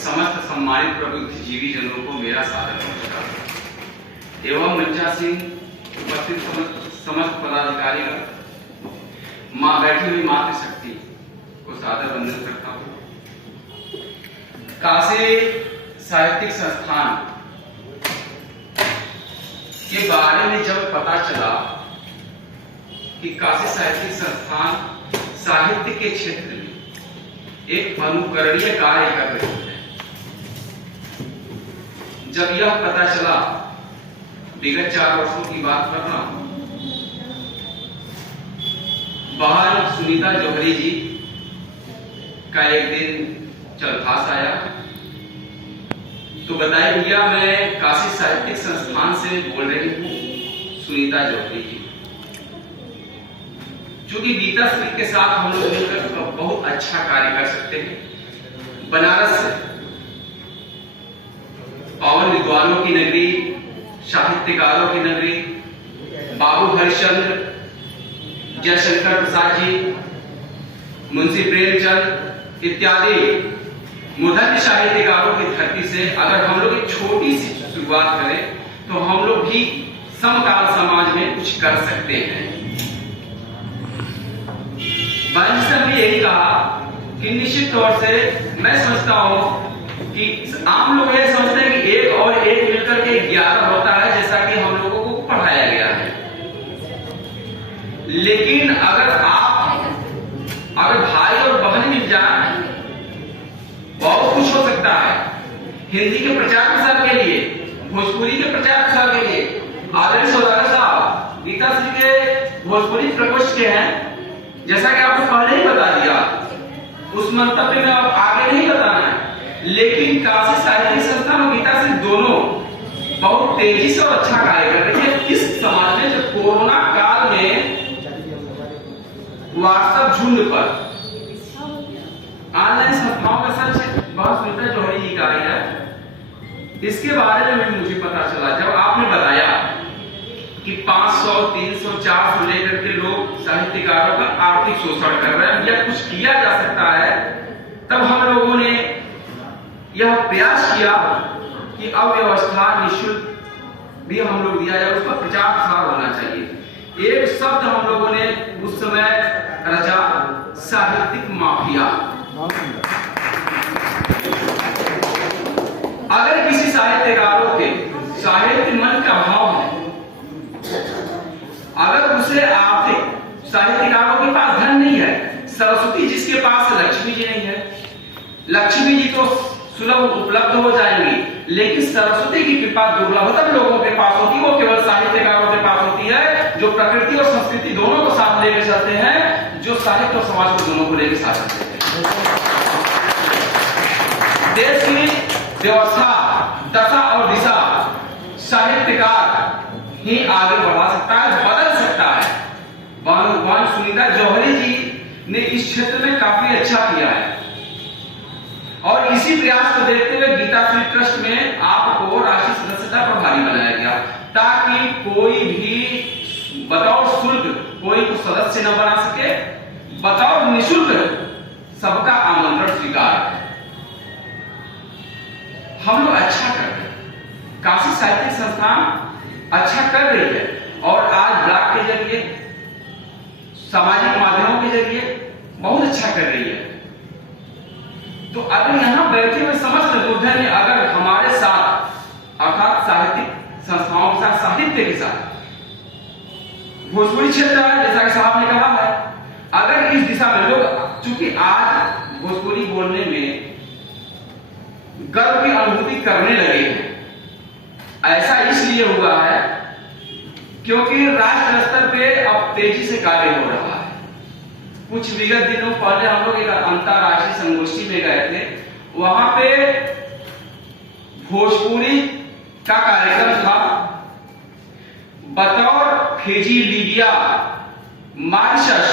समस्त सम्मानित प्रबुद्धिजीवी जनों को मेरा सादर नमस्कार एवं मंचासीन उपस्थित समस्त पदाधिकारीगण, मां बैठी हुई मातृशक्ति को सादर वंदन करता हूं। काशी साहित्यिक संस्थान के बारे में जब पता चला कि काशी साहित्यिक संस्थान साहित्य के क्षेत्र में एक अनुकरणीय कार्य कर रही है, जब यह पता चला, विगत 4 वर्षों की बात कर रहा हूं, बाहर सुनीता जौहरी जी का एक दिन चलफास आया तो बताया, भैया मैं काशी साहित्यिक संस्थान से बोल रही हूं, सुनीता जौहरी जी। चूंकि गीता स्मृति के साथ हम लोग मिलकर बहुत अच्छा कार्य कर सकते हैं। बनारस से पावन विद्वानों की नगरी, साहित्यकारों की नगरी, बाबू हरिश्चंद्र, जयशंकर प्रसाद जी, मुंशी प्रेमचंद इत्यादि मूर्धन्य साहित्यकारों की धरती से अगर हम लोग एक छोटी सी शुरुआत करें तो हम लोग भी समकाल समाज में कुछ कर सकते हैं। बाजी साहब ने यही कहा कि निश्चित तौर से मैं समझता हूं कि आप लोग ये समझते हैं कि एक और एक मिलकर के 11 होता है, जैसा कि हम लोगों को पढ़ाया गया है। लेकिन अगर भाई और बहन मिल जाए, बहुत कुछ हो सकता है। हिंदी के प्रचार प्रसार के लिए, भोजपुरी के प्रचार प्रसार के लिए आदरणीय सौदागर साहब गीता श्री के भोजपुरी प्रकोष्ठ के हैं, जैसा कि आपको पहले ही बता दिया, उस मंतव्य में अब आगे नहीं बताना है। लेकिन काशी साहित्यिक संस्थान और गीता श्री दोनों बहुत तेजी से और अच्छा कार्य कर रही है इस समाज में, जो कोरोना काल में व्हाट्सएप झुंड पर ऑनलाइन संस्थाओं का सच बहुत सुनीता जौहरी जी का है। इसके बारे में मुझे पता चला जब आपने बताया कि 500, 300, 400 लेकर के लोग साहित्यकारों का आर्थिक शोषण कर रहे हैं या कुछ किया जा सकता है, तब हम लोगों ने यह प्रयास किया कि अव्यवस्था निःशुल्क भी हम लोग दिया जाए, उसका प्रचार प्रसार होना चाहिए। एक शब्द हम लोगों ने उस समय रचा, साहित्यिक माफिया। अगर किसी साहित्यकारों के साहित्य मन का भाव है, अगर उसे आर्थिक, साहित्यकारों के पास धन नहीं है, सरस्वती जिसके पास लक्ष्मी जी नहीं है, लक्ष्मी जी तो सुलभ उपलब्ध हो जाएंगी, लेकिन सरस्वती की कृपा दुर्लभतम लोगों के पास होती है, वो केवल साहित्यकारों के पास होती है, जो प्रकृति और संस्कृति दोनों को साथ लेकर चलते हैं, जो साहित्य और समाज को दोनों को लेकर साथ चलते हैं। देश की व्यवस्था, दशा और दिशा साहित्यकार ही आगे बढ़ा सकता है, बदल सकता है। भगवान सुनीता जौहरी जी ने इस क्षेत्र में काफी अच्छा किया है और इसी प्रयास को देखते हुए गीता श्री ट्रस्ट में आपको राष्ट्रीय सदस्यता प्रभारी बनाया गया, ताकि कोई भी बतौर शुल्क कोई को सदस्य न बना सके, बतौर निःशुल्क सबका आमंत्रण स्वीकार। हम लोग अच्छा कर रहे हैं, काशी साहित्यिक संस्थान अच्छा कर रही है और आज ब्लॉग के जरिए, सामाजिक माध्यमों के जरिए बहुत अच्छा कर रही है। तो अगर यहां बैठे हुए समस्त मूर्धन्य अगर हमारे साथ अर्थात साहित्यिक संस्थाओं के साथ, साहित्य के साथ, भोजपुरी क्षेत्र है जैसा कि साहब ने कहा है, अगर इस दिशा में लोग, चूंकि आज भोजपुरी बोलने में गर्व की अनुभूति करने लगे हैं, ऐसा इसलिए हुआ है क्योंकि राष्ट्र स्तर पे अब तेजी से कार्य हो रहा है। कुछ विगत दिनों पहले हम लोग एक अंतरराष्ट्रीय संगोष्ठी में गए थे, वहां पे भोजपुरी का कार्यक्रम था। बतौर फिजी, लीबिया, मॉरिशस,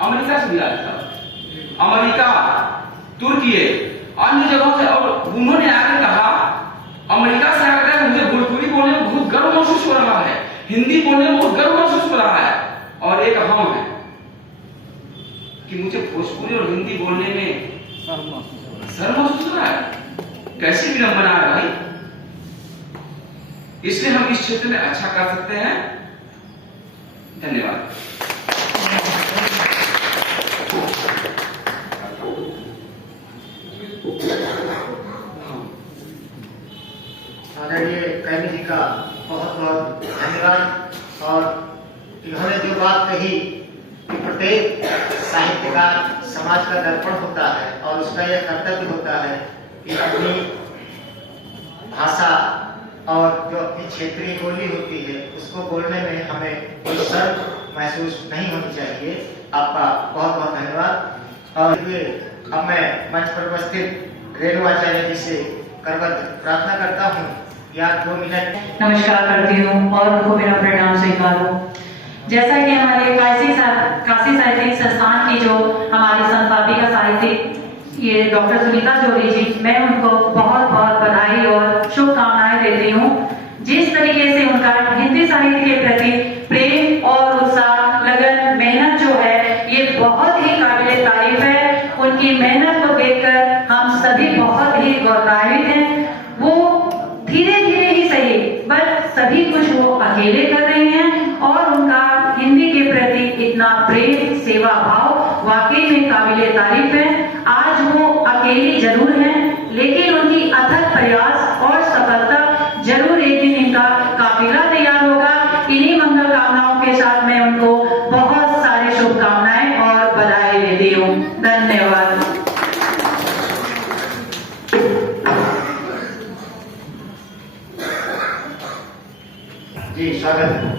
अमेरिका से मिला था, अमेरिका, तुर्की, अन्य जगहों से, और उन्होंने आगे कहा अमेरिका से आकर मुझे भोजपुरी बोलने में बहुत गर्व महसूस हो रहा है, हिंदी बोलने में बहुत गर्व महसूस हो रहा है, और एक हम है कि मुझे भोजपुरी और हिंदी बोलने में शर्म महसूस हो रहा है। कैसी विडंबना है भाई। इसलिए हम इस क्षेत्र में अच्छा कर सकते हैं। धन्यवाद। आदरणीय कैमी जी का बहुत बहुत धन्यवाद। और इन्होंने जो बात कही कि प्रत्येक साहित्यकार समाज का दर्पण होता है और उसका यह कर्तव्य होता है कि अपनी भाषा और जो अपनी क्षेत्रीय बोली होती है उसको बोलने में हमें कोई शर्म महसूस नहीं होनी चाहिए। आपका बहुत बहुत धन्यवाद। और अब मैं मंच पर उपस्थित रेणु आचार्य जी से करबद्ध प्रार्थना करता हूँ या 2 मिनट नमस्कार करती हूँ और उनको मेरा प्रणाम स्वीकार हो। जैसा कि हमारे काशी साहित्यिक संस्थान की जो हमारी संस्थापिका साहित्यिक ये डॉक्टर सुनीता जोरी जी, मैं उनको बहुत बहुत बधाई और शुभकामनाएं देती हूँ। जिस तरीके से उनका हिंदी साहित्य के प्रति प्रेम और उत्साह, लगन, मेहनत जो है ये बहुत ही काबिले तारीफ है। उनकी मेहनत को देखकर हम सभी बहुत ही गौरवान्वित हैं। वो धीरे धीरे ही सही बट सभी कुछ वो अकेले कर रही हैं और उनका हिंदी के प्रति इतना प्रेम, सेवा भाव वाकई में काबिले तारीफ है। आज वो अकेली जरूर हैं लेकिन उनकी अथक प्रयास और सफलता जरूर एक दिन इनका काफिला तैयार होगा। इन्हीं मंगल कामनाओं के साथ मैं उनको बहुत सारी शुभकामनाएं और बधाई देती हूँ। धन्यवाद। जी स्वागत है।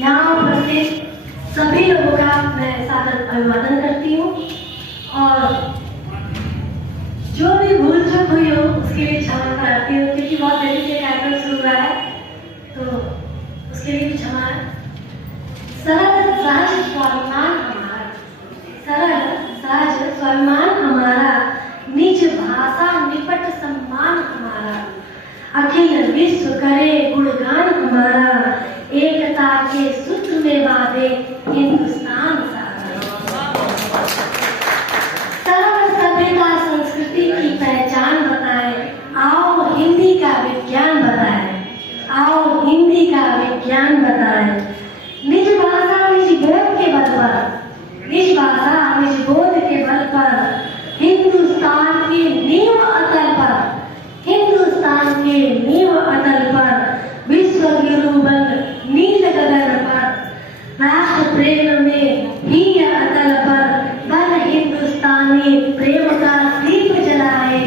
यहाँ उपस्थित सभी लोगों का मैं सादर अभिवादन करती हूँ और जो भी भूल चूक हुई हो उसके लिए क्षमा कराती हूँ क्योंकि बहुत देरी से कार्यक्रम शुरू हुआ है तो उसके लिए भी क्षमा है। सरल सहज स्वाभिमान हमारा, सरल सहज स्वाभिमान हमारा, निज भाषा निपट सम्मान हमारा, अखिल विश्व करे गुणगान हमारा, एकता के सूत्र में बांधे हिंदुस्तान सारा। सरल सभ्यता संस्कृति की पहचान बताए, आओ हिंदी का विज्ञान बताए, आओ हिंदी का विज्ञान बताए। निज भाषा निज बोध के बल पर, निज भाषा निज बोध के बल पर, हिंदुस्तान की नींव अतल पर, हिंदुस्तान के नींव अतल पर, विश्व गुरु बन नील गगन पर, राष्ट्र प्रेम में ही अतल पर, बन हिंदुस्तानी प्रेम का दीप जलाए,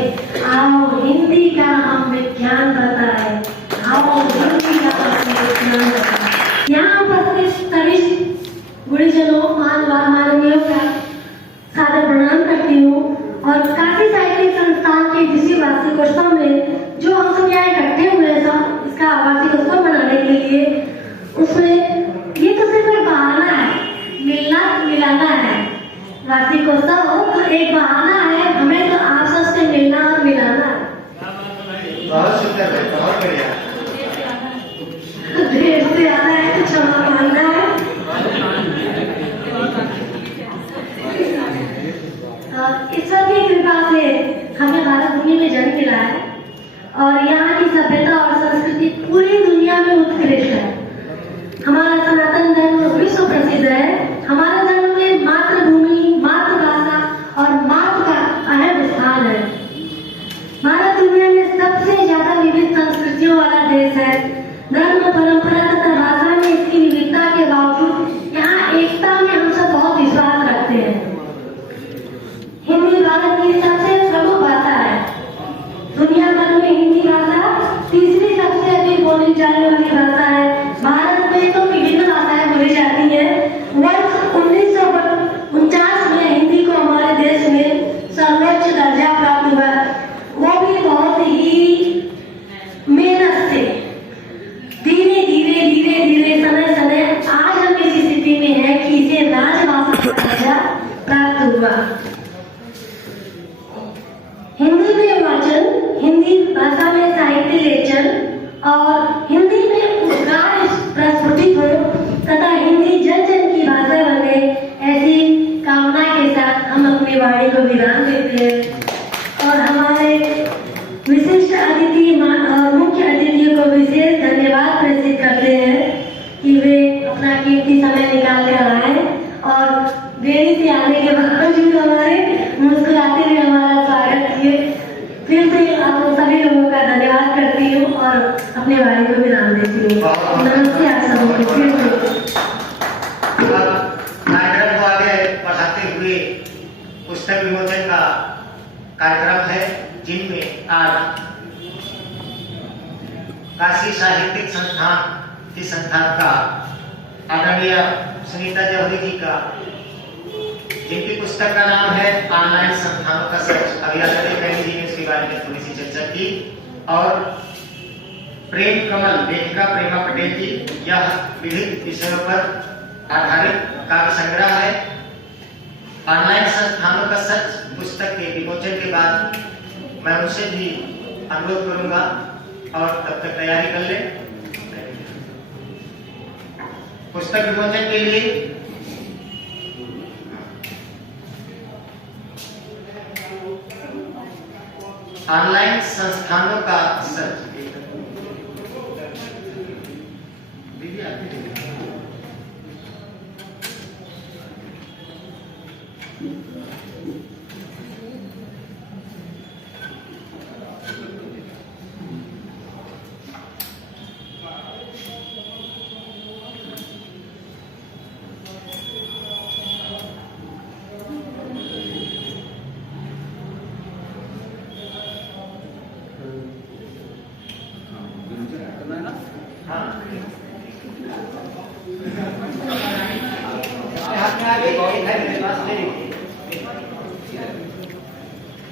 आओ हिंदी का हम विज्ञान बताए, आओ हिंदी का हम विज्ञान बताए। यहाँ उपस्थित सभी गुरुजनों, माननीयों का सादर प्रणाम करती हूँ और काशी साहित्यिक संस्थान के जिसी वार्षिक उत्सव में जो हम सब यहाँ इकट्ठे हुए हैं सब इसका वार्षिक उत्सव मनाने के लिए, उसमें ये तो सिर्फ एक बहाना है, मिलना मिलाना है। वार्षिक उत्सव तो एक बहाना है, हमें तो आप सबसे मिलना और मिलाना है। बहुत सुंदर है, बहुत बढ़िया। देर से आना है तो क्षमा मांगना है। ईश्वर की कृपा से हमें भारत भूमि में जन्म मिला है और यहाँ की सभ्यता और संस्कृति पूरी दुनिया में उत्कृष्ट है। हमारा सनातन धर्म विश्व प्रसिद्ध है। हमारे धर्म में मातृभूमि, मातृभाषा और मातृ का अहम स्थान है। भारत दुनिया में सबसे ज्यादा विविध संस्कृतियों वाला देश है। धर्म, परंपरा तथा भाषा में इसकी विविधता के बावजूद यहाँ एकता में हम सब बहुत विश्वास रखते हैं। हिंदी भारत की सबसे प्रमुख भाषा है। दुनिया भर में हिंदी भाषा तीसरी सबसे अधिक बोली जाने वाली भाषा है। भारत में तो विभिन्न भाषाएं बोली जाती हैं। वर्ष 1949 में हिंदी को हमारे देश में सर्वोच्च दर्जा प्राप्त हुआ, वो भी बहुत ही मेहनत से, धीरे धीरे धीरे धीरे समय समय आज हम इस स्थिति में है कि इसे राजभाषा का दर्जा प्राप्त हुआ। हिंदी में वाचन, हिंदी भाषा में साहित्य लेखन और हिंदी में उद्गार प्रस्फुटित हो तथा हिंदी जन जन की भाषा बने, ऐसी कामना के साथ हम अपनी वाणी को विराम देते हैं और हमारे विशिष्ट अतिथि और मुख्य अतिथियों को विशेष धन्यवाद प्रेषित करते हैं कि वे अपना कीमती समय निकाल कर आए और देरी से आने के बावजूद हमारे मुस्कुराते हुए हमारा स्वागत किए। फिर से आप सभी लोगों का धन्यवाद करती हूँ और अपने भाई को विराम देती हूँ। नमस्ते आप सभी को फिर से। कार्यक्रम को आगे बढ़ाते हुए पुस्तक विमोचन का कार्यक्रम है, जिनमें आज काशी साहित्यिक संस्थान की संस्थापका आदरणीय सुनीता जौहरी जी का, जिनकी पुस्तक का नाम है ऑनलाइन संस्थानों का सच, अभी आदरणीय जी ने इसके बारे में थोड़ी सी चर्चा की, और प्रेम कमल लेखिका प्रेमा पटेल जी, यह विविध विषयों पर आधारित काव्य संग्रह है। ऑनलाइन संस्थानों का सच पुस्तक के विमोचन के बाद मैं उनसे भी अनुरोध करूंगा और तब तक तैयारी कर ले। पुस्तक विमोचन के लिए ऑनलाइन संस्थानों का सच,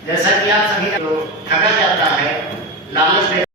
जैसा कि आप सभी को ठगा जाता है, लालच